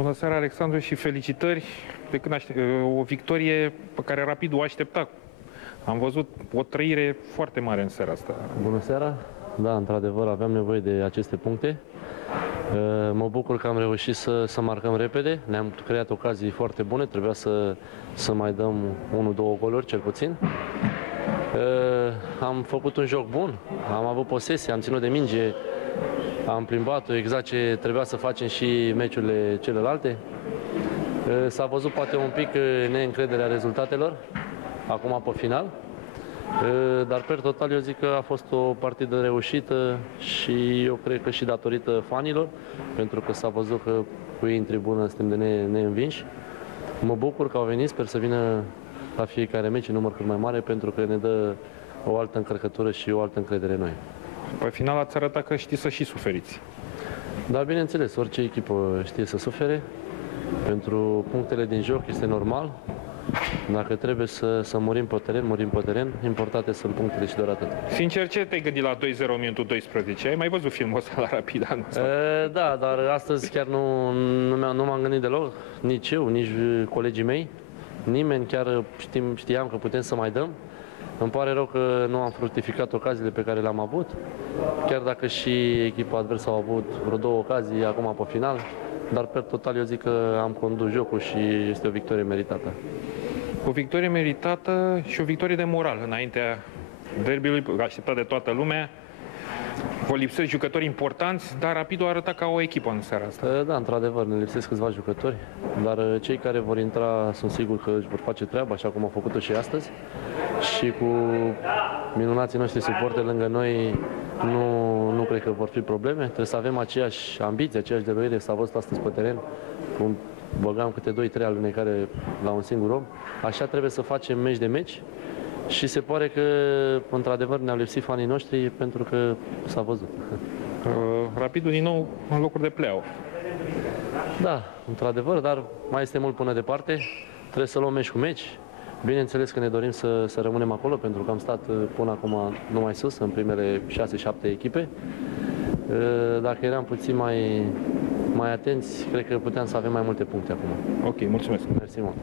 Bună seara, Alexandru, și felicitări de când o victorie pe care Rapidul o aștepta. Am văzut o trăire foarte mare în seara asta. Bună seara! Da, într-adevăr, aveam nevoie de aceste puncte. Mă bucur că am reușit să marcăm repede. Ne-am creat ocazii foarte bune. Trebuia să mai dăm 1-2 goluri, cel puțin. Am făcut un joc bun. Am avut posesie, am ținut de minge. Am plimbat-o exact ce trebuia să facem și meciurile celelalte. S-a văzut poate un pic neîncrederea rezultatelor, acum pe final. Dar per total eu zic că a fost o partidă reușită și eu cred că și datorită fanilor, pentru că s-a văzut că cu ei în tribună suntem de neînvinși. Mă bucur că au venit, sper să vină la fiecare meci în număr cât mai mare, pentru că ne dă o altă încărcătură și o altă încredere în noi. Pe final ați arătat că știți să și suferiți. Dar bineînțeles, orice echipă știe să sufere. Pentru punctele din joc este normal. Dacă trebuie să murim pe teren, murim pe teren. Importante sunt punctele și doar atât. Sincer, ce te-ai gândit la 2-0 în minutul 12? Ai mai văzut filmul ăsta la Rapid anul ăsta? Da, dar astăzi chiar nu m-am gândit deloc. Nici eu, nici colegii mei. Nimeni, chiar știam că putem să mai dăm. Îmi pare rău că nu am fructificat ocaziile pe care le-am avut. Chiar dacă și echipa adversă a avut vreo 2 ocazii acum pe final. Dar pe total eu zic că am condus jocul și este o victorie meritată. O victorie meritată și o victorie de moral înaintea derbiului, așteptat de toată lumea. Vă lipsesc jucători importanți, dar Rapidul a arătat ca o echipă în seara asta. Da, într-adevăr, ne lipsesc câțiva jucători, dar cei care vor intra sunt sigur că își vor face treaba, așa cum au făcut-o și astăzi. Și cu minunații noștri suporteri lângă noi, nu cred că vor fi probleme. Trebuie să avem aceeași ambiție, aceeași dăruire. S-a văzut astăzi pe teren, cum băgam câte 2-3 alunecare la un singur om. Așa trebuie să facem meci de meci. Și se pare că, într-adevăr, ne-au lipsit fanii noștri pentru că s-a văzut. Rapidul din nou în locuri de play-off. Da, într-adevăr, dar mai este mult până departe. Trebuie să luăm meci cu meci. Bineînțeles că ne dorim să rămânem acolo, pentru că am stat până acum numai sus, în primele 6-7 echipe. Dacă eram puțin mai atenți, cred că puteam să avem mai multe puncte acum. Ok, mulțumesc. Mersi mult.